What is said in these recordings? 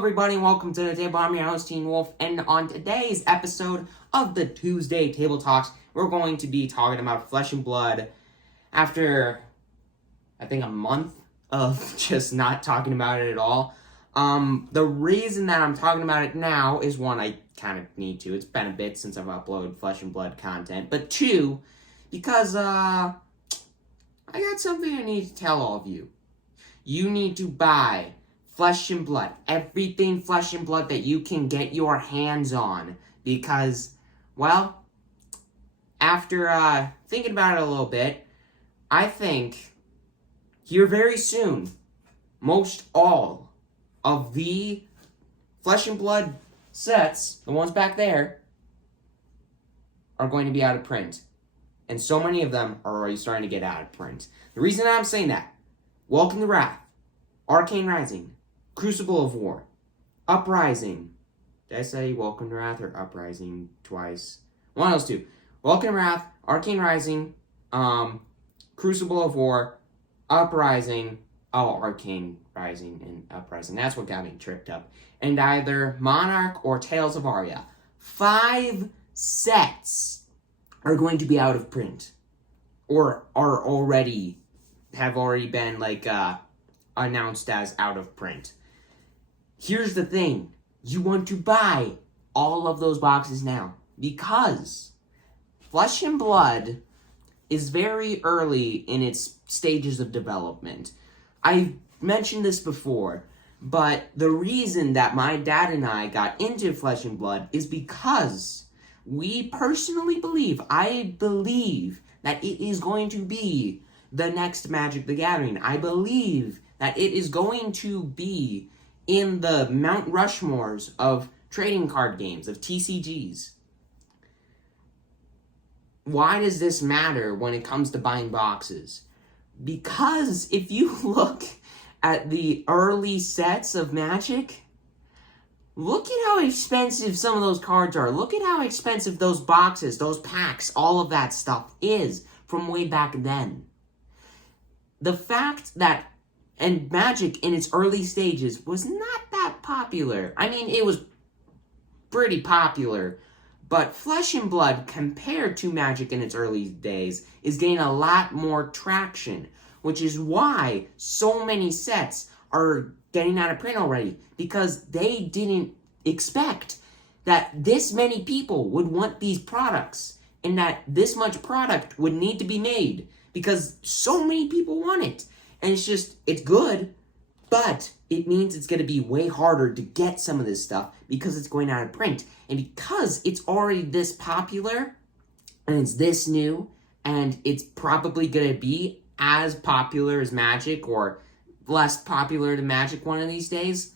everybody, and welcome to the table. I'm your host, Teen Wolf, and on today's episode of the Tuesday Table Talks, we're going to be talking about Flesh and Blood after, I think, a month of just not talking about it at all. The reason that I'm talking about it now is, one, I kind of need to. It's been a bit since I've uploaded Flesh and Blood content, but two, because, I got something I need to tell all of you. You need to buy Flesh and Blood, everything Flesh and Blood that you can get your hands on, because, well, after thinking about it a little bit, I think here very soon, most all of the Flesh and Blood sets, the ones back there, are going to be out of print. And so many of them are already starting to get out of print. The reason I'm saying that, Welcome to Wrath, Arcane Rising, Crucible of War, Uprising. Did I say Welcome to Wrath or Uprising twice? One of those two. Welcome to Wrath, Arcane Rising, Crucible of War, Uprising. Oh, Arcane Rising and Uprising. That's what got me tripped up. And either Monarch or Tales of Aria. 5 sets are going to be out of print. Or have already been, announced as out of print. Here's the thing. You want to buy all of those boxes now. Because Flesh and Blood is very early in its stages of development. I've mentioned this before, but the reason that my dad and I got into Flesh and Blood is because we personally believe, I believe, that it is going to be the next Magic the Gathering. I believe that it is going to be in the Mount Rushmores of trading card games, of TCGs. Why does this matter when it comes to buying boxes? Because if you look at the early sets of Magic, look at how expensive some of those cards are. Look at how expensive those boxes, those packs, all of that stuff is from way back then. The fact that and Magic in its early stages was not that popular. I mean, it was pretty popular. But Flesh and Blood, compared to Magic in its early days, is getting a lot more traction. Which is why so many sets are getting out of print already. Because they didn't expect that this many people would want these products. And that this much product would need to be made. Because so many people want it. And it's good, but it means it's going to be way harder to get some of this stuff because it's going out of print. And because it's already this popular, and it's this new, and it's probably going to be as popular as Magic or less popular than Magic one of these days,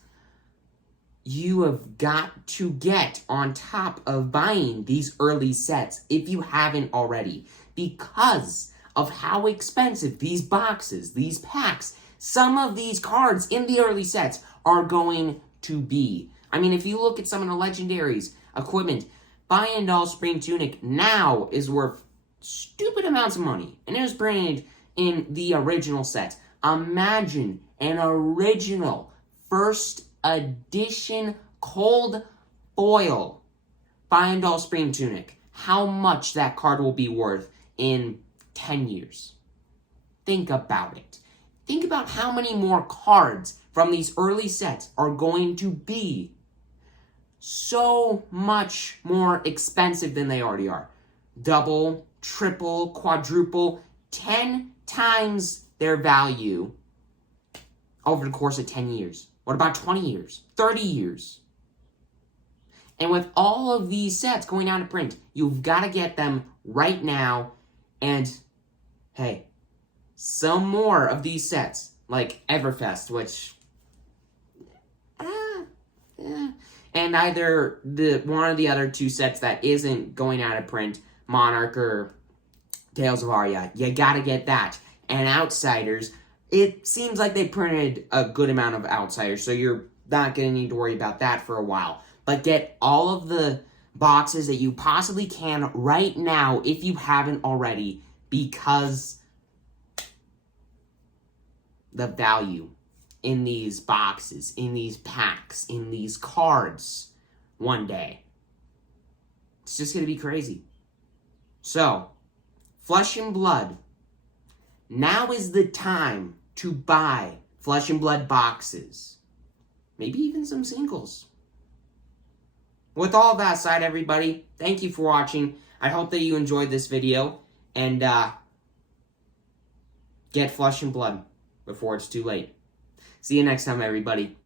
you have got to get on top of buying these early sets if you haven't already. Because of how expensive these boxes, these packs, some of these cards in the early sets are going to be. I mean, if you look at some of the legendaries, equipment, Bayandal Spring Tunic now is worth stupid amounts of money. And it was printed in the original set. Imagine an original first edition cold foil Bayandal Spring Tunic. How much that card will be worth in 10 years. Think about it. Think about how many more cards from these early sets are going to be so much more expensive than they already are. Double, triple, quadruple, 10 times their value over the course of 10 years. What about 20 years? 30 years? And with all of these sets going out of print, you've got to get them right now. And hey, some more of these sets, like Everfest, which, and either the one or the other 2 sets that isn't going out of print, Monarch or Tales of Aria, you gotta get that. And Outsiders, it seems like they printed a good amount of Outsiders, so you're not gonna need to worry about that for a while. But get all of the boxes that you possibly can right now if you haven't already, because the value in these boxes, in these packs, in these cards one day. It's just going to be crazy. So, Flesh and Blood. Now is the time to buy Flesh and Blood boxes. Maybe even some singles. With all that said, everybody, thank you for watching. I hope that you enjoyed this video. And get Flesh and Blood before it's too late. See you next time, everybody.